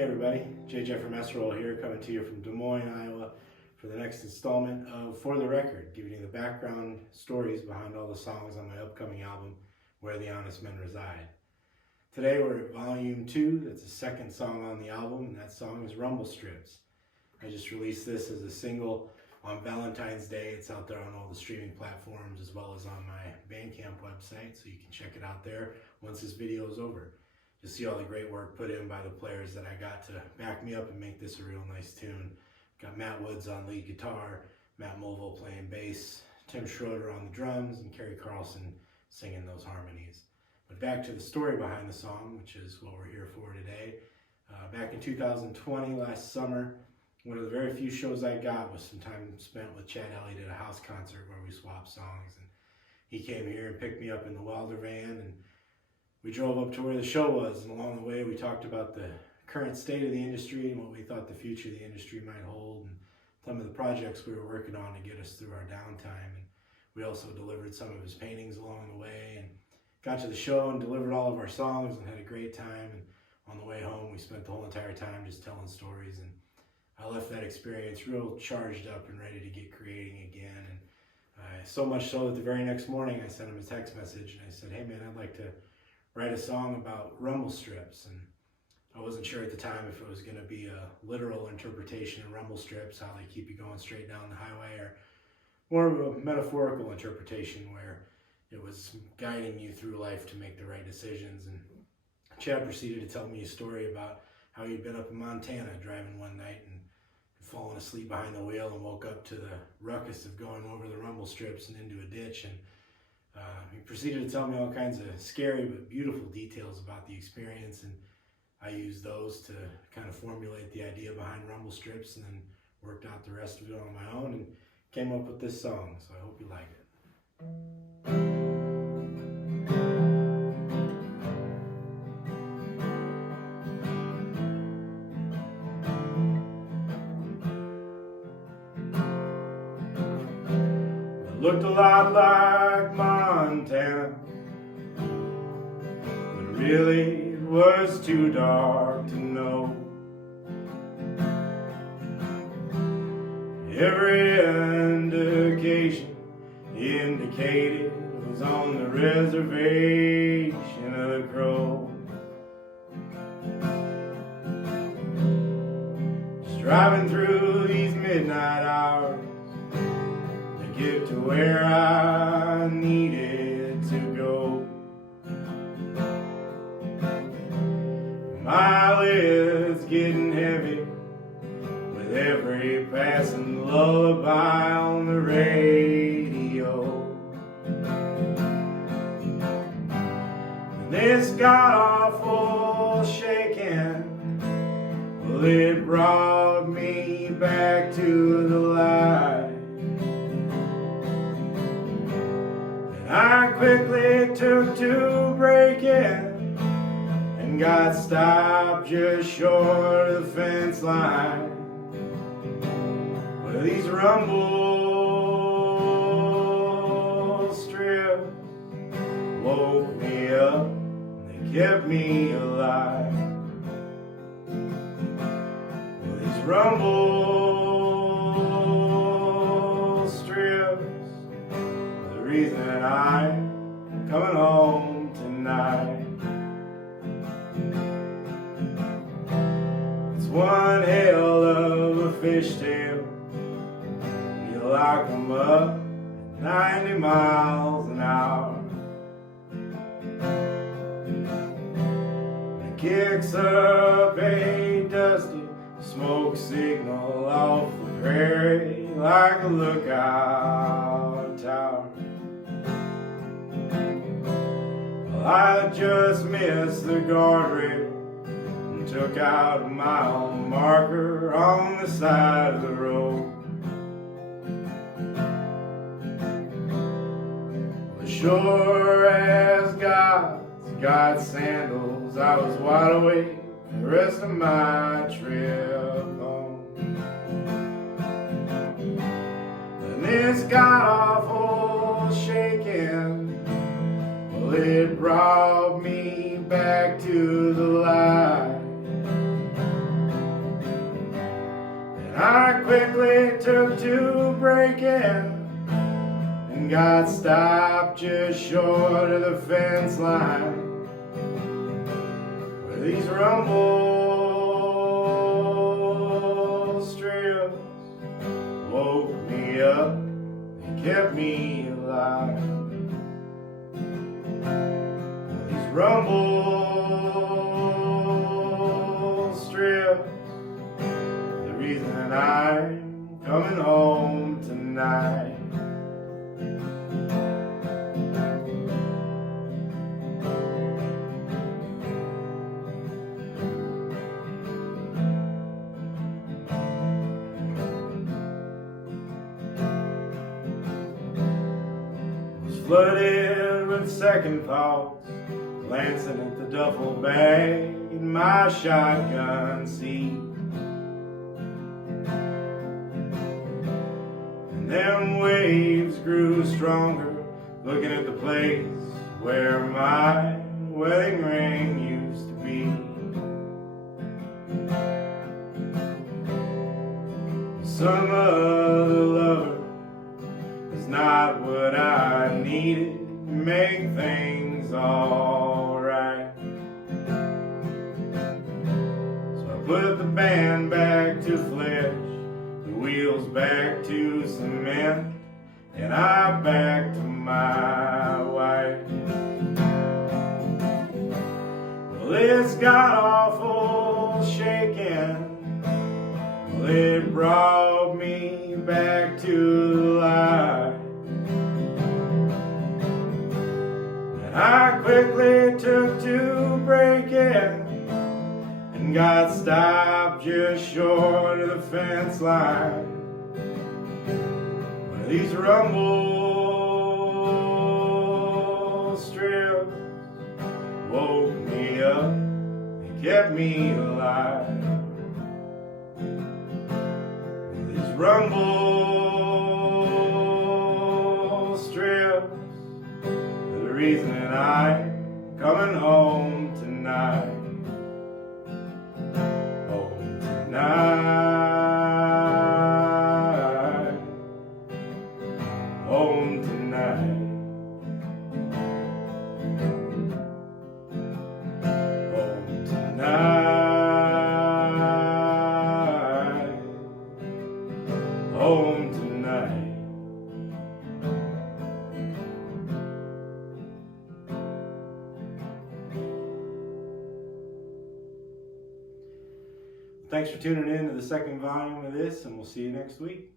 Hey everybody, JJ from S-Roll here, coming to you from Des Moines, Iowa for the next installment of For the Record, giving you the background stories behind all the songs on my upcoming album, Where the Honest Men Reside. Today we're at Volume 2, that's the second song on the album, and that song is Rumble Strips. I just released this as a single on Valentine's Day. It's out there on all the streaming platforms as well as on my Bandcamp website, so you can check it out there once this video is over. You'll see all the great work put in by the players that I got to back me up and make this a real nice tune. Got Matt Woods on lead guitar, Matt Mulville playing bass, Tim Schroeder on the drums, and Kerry Carlson singing those harmonies. But back to the story behind the song, which is what we're here for today. Back in 2020, last summer, one of the very few shows I got was some time spent with Chad Elliott at a house concert where we swapped songs. And he came here and picked me up in the Wilder van, and we drove up to where the show was, and along the way we talked about the current state of the industry and what we thought the future of the industry might hold, and some of the projects we were working on to get us through our downtime. And we also delivered some of his paintings along the way, and got to the show and delivered all of our songs and had a great time. And on the way home we spent the whole entire time just telling stories, and I left that experience real charged up and ready to get creating again. And so much so that the very next morning I sent him a text message and I said, hey man, I'd like to write a song about rumble strips. And I wasn't sure at the time if it was going to be a literal interpretation of rumble strips, how they keep you going straight down the highway, or more of a metaphorical interpretation where it was guiding you through life to make the right decisions. And Chad proceeded to tell me a story about how he'd been up in Montana driving one night and fallen asleep behind the wheel and woke up to the ruckus of going over the rumble strips and into a ditch. And he proceeded to tell me all kinds of scary but beautiful details about the experience, and I used those to kind of formulate the idea behind rumble strips, and then worked out the rest of it on my own and came up with this song, so I hope you like it. Looked a lot like Montana, but really it was too dark to know. Every indication indicated it was on the reservation of the Crow. Just driving through these midnight hours get to where I needed to go. My lid's getting heavy with every passing lullaby on the radio. And this god-awful shaking, well, it brought me back to the light. I quickly took to braking and got stopped just short of the fence line, where these rumble strips woke me up and they kept me alive. Well, these rumble strips, the reason I'm coming home tonight. It's one hell of a fishtail. You lock 'em up at 90 miles an hour. It kicks up a dusty smoke signal off the prairie like a lookout tower. I just missed the guardrail and took out a mile marker on the side of the road. Well, sure as God's got sandals, I was wide awake the rest of my trip home. And this god-awful shaking, well, it brought me back to the light. breaking and got stopped just short of the fence line, where these rumble strips woke me up and kept me alive. These rumble strips, the reason that I'm coming home tonight. Flooded with second thoughts, glancing at the duffel bag in my shotgun seat. And them waves grew stronger, looking at the place where my wedding ring used to be. Some other lover is not what I needed to make things alright. So I put the band back to flesh, the wheels back to cement, and I back to my wife. Well, it's got awful shaking. Well, it brought me back to the light. And I quickly took to breaking and got stopped just short of the fence line, where these rumble strips woke me up and kept me alive. These rumble strips are the reason that I'm coming home tonight. Home tonight. Home tonight. Home tonight. Home tonight. Thanks for tuning in to the second volume of this, and we'll see you next week.